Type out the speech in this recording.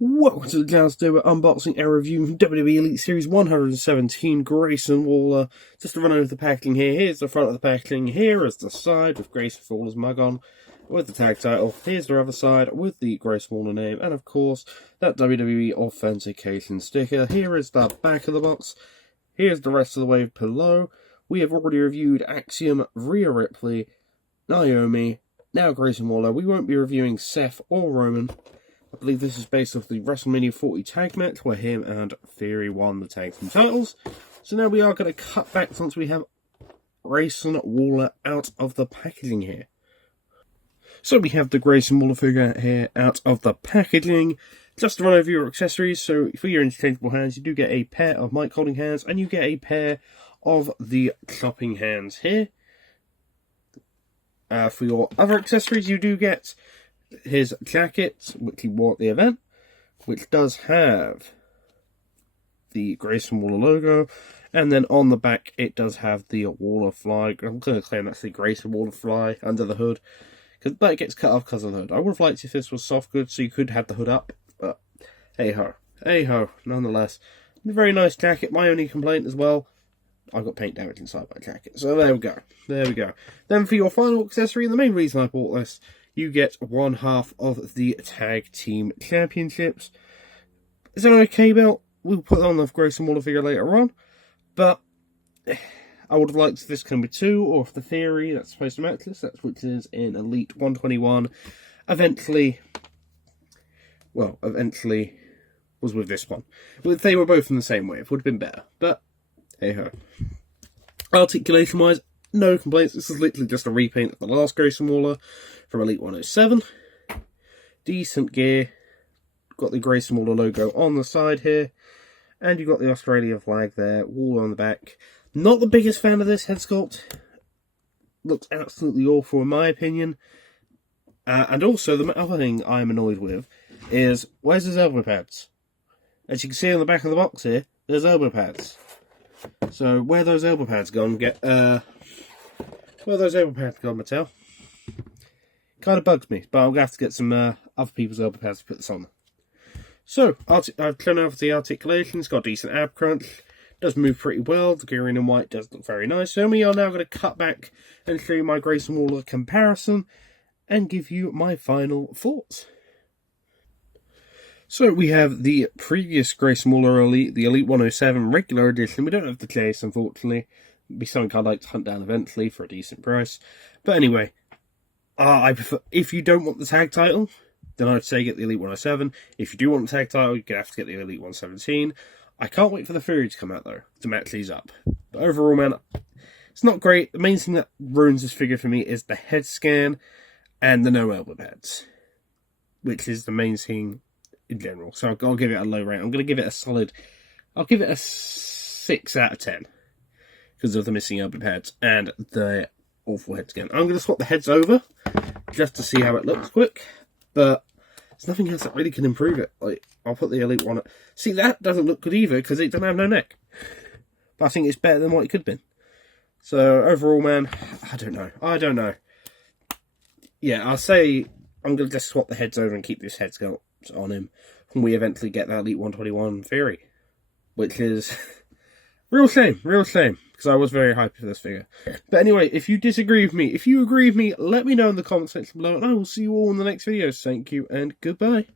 Welcome to the channel. Today we're unboxing and reviewing WWE Elite Series 117 Grayson Waller. Just to run over the packaging here. Here's the front of the packaging. Here is the side with Grayson Waller's mug on with the tag title. Here's the other side with the Grayson Waller name. And of course, that WWE authentication sticker. Here is the back of the box. Here's the rest of the wave below. We have already reviewed Axiom, Rhea Ripley, Naomi, now Grayson Waller. We won't be reviewing Seth or Roman. I believe this is based off the WrestleMania 40 tag match where him and Theory won the tag team titles. So now we are going to cut back once we have Grayson Waller out of the packaging here. So we have the Grayson Waller figure here out of the packaging. Just to run over your accessories, so for your interchangeable hands, you do get a pair of mic holding hands and you get a pair of the chopping hands here. For your other accessories, you do get his jacket, which he wore at the event, which does have the Grayson Waller logo, and then on the back it does have the Waller fly. I'm going to claim that's the Grayson Waller fly under the hood, but it gets cut off because of the hood. I would have liked if this was soft goods so you could have the hood up, but hey ho, nonetheless. A very nice jacket. My only complaint as well, I got paint damage inside my jacket, so there we go. Then for your final accessory, the main reason I bought this, you get one half of the Tag Team Championships. It's an okay belt. We'll put it on the Grayson Waller figure later on. But I would have liked if this came with two, or if the Theory that's supposed to match this, which is in Elite 121, eventually was with this one. But if they were both in the same way, it would have been better. But hey ho. Articulation-wise, no complaints. This is literally just a repaint of the last Grayson Waller from Elite 107. Decent gear. Got the Grayson Waller logo on the side here. And you've got the Australia flag there, Waller on the back. Not the biggest fan of this head sculpt. Looks absolutely awful in my opinion. And also, the other thing I'm annoyed with is, where's his elbow pads? As you can see on the back of the box here, there's elbow pads. So, where those elbow pads gone, Mattel? Kind of bugs me, but I'm going to have to get some other people's elbow pads to put this on. So, I've turned over the articulation. It's got a decent ab crunch. Does move pretty well. The green and white does look very nice. So, we are now going to cut back and show you my Grayson Waller comparison and give you my final thoughts. So, we have the previous Grayson Waller Elite, the Elite 107 regular edition. We don't have the case, unfortunately. It'd be something I'd like to hunt down eventually for a decent price. But anyway, I prefer, if you don't want the tag title, then I'd say get the Elite 107. If you do want the tag title, you're going to have to get the Elite 117. I can't wait for the Fury to come out, though, to match these up. But overall, man, it's not great. The main thing that ruins this figure for me is the head scan and the no elbow pads, which is the main thing in general. So I'll give it a low rate. I'm going to give it a solid, I'll give it a 6 out of 10. Because of the missing elbow pads and the awful head scan. I'm going to swap the heads over just to see how it looks quick, but there's nothing else that really can improve it. Like, I'll put the Elite one. See, that doesn't look good either because it doesn't have no neck. But I think it's better than what it could have been. So overall, man, I don't know. Yeah, I'll say I'm going to just swap the heads over and keep this head sculpt on him when we eventually get that Elite 121 Theory, which is real shame, because I was very hyped for this figure. But anyway, if you disagree with me, if you agree with me, let me know in the comment section below, and I will see you all in the next video. Thank you, and goodbye.